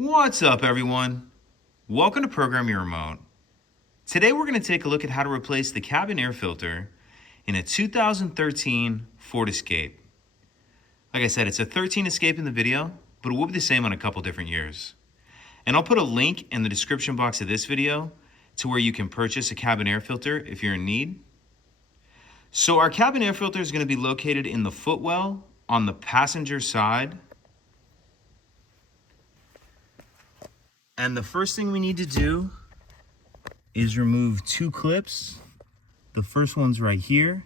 What's up, everyone? Welcome to Program Your Remote. Today we're going to take a look at how to replace the cabin air filter in a 2013 Ford Escape. Like I said, it's a 13 Escape in the video, but it will be the same on a couple different years. And I'll put a link in the description box of this video to where you can purchase a cabin air filter if you're in need. So our cabin air filter is going to be located in the footwell on the passenger side. And the first thing we need to do is remove two clips. The first one's right here.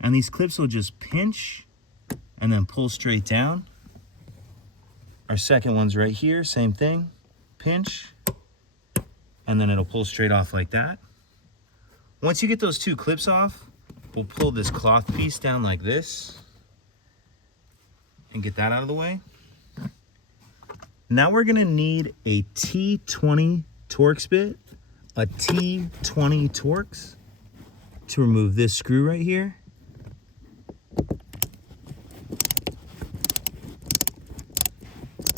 And these clips will just pinch and then pull straight down. Our second one's right here, same thing. Pinch, and then it'll pull straight off like that. Once you get those two clips off, we'll pull this cloth piece down like this and get that out of the way. Now we're gonna need a T20 Torx bit, a T20 Torx, to remove this screw right here.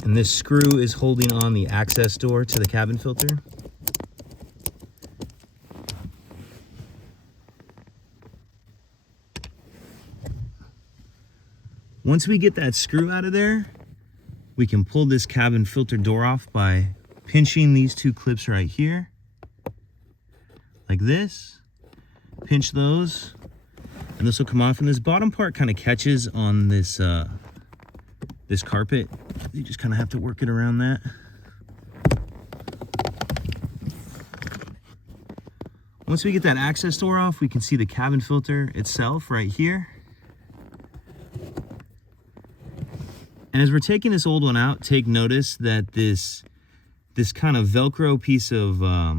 And this screw is holding on the access door to the cabin filter. Once we get that screw out of there, we can pull this cabin filter door off by pinching these two clips right here, like this. Pinch those, and this will come off. And this bottom part kind of catches on this this carpet. You just kind of have to work it around that. Once we get that access door off, we can see the cabin filter itself right here. And as we're taking this old one out, take notice that this kind of Velcro piece of, I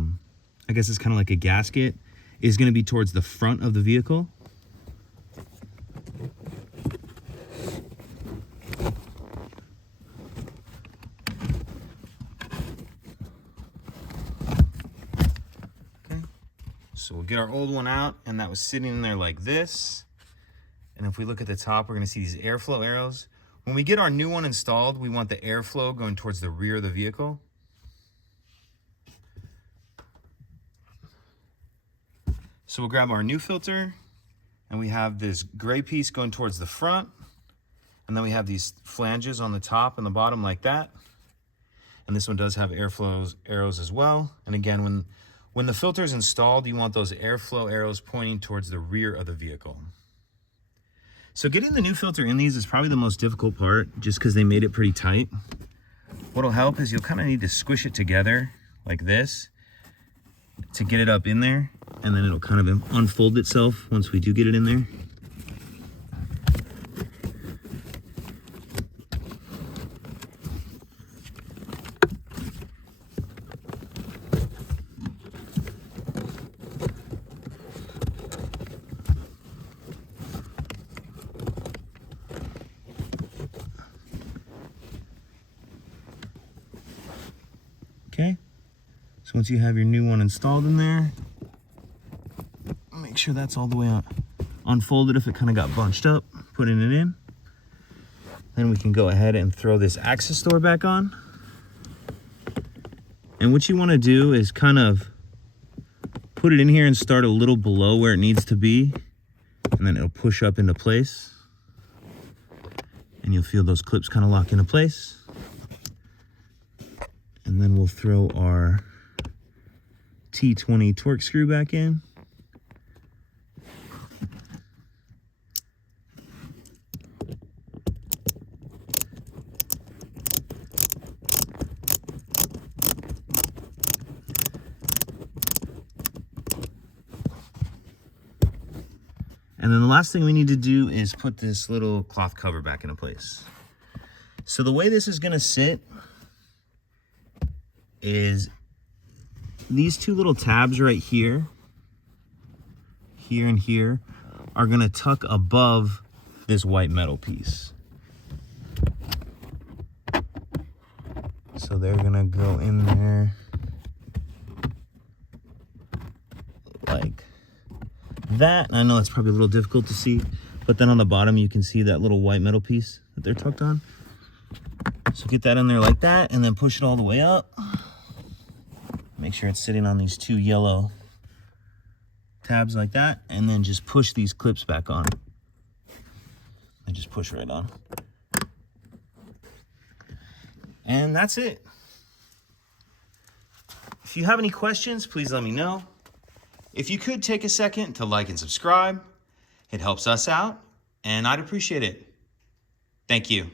guess it's kind of like a gasket, is going to be towards the front of the vehicle. Okay, so we'll get our old one out, and that was sitting in there like this. And if we look at the top, we're going to see these airflow arrows. When we get our new one installed, we want the airflow going towards the rear of the vehicle. So we'll grab our new filter, and we have this gray piece going towards the front, and then we have these flanges on the top and the bottom like that. And this one does have airflow arrows as well. And again, when the filter is installed, you want those airflow arrows pointing towards the rear of the vehicle. So getting the new filter in these is probably the most difficult part, just because they made it pretty tight. What'll help is you'll kind of need to squish it together like this to get it up in there, and then it'll kind of unfold itself once we do get it in there. Okay, so once you have your new one installed in there, make sure that's all the way out. Unfold it if it kind of got bunched up, putting it in. Then we can go ahead and throw this access door back on. And what you want to do is kind of put it in here and start a little below where it needs to be, and then it'll push up into place. And you'll feel those clips kind of lock into place. And then we'll throw our T20 Torx screw back in. And then the last thing we need to do is put this little cloth cover back into place. So the way this is going to sit is these two little tabs right here, here and here, are going to tuck above this white metal piece. So they're going to go in there like that. And I know that's probably a little difficult to see, but then on the bottom you can see that little white metal piece that they're tucked on. So So get that in there like that, and then push it all the way up. Make sure it's sitting on these two yellow tabs like that, and then just push these clips back on. And just push right on. And that's it. If you have any questions, please let me know. If you could take a second to like and subscribe, it helps us out, and I'd appreciate it. Thank you.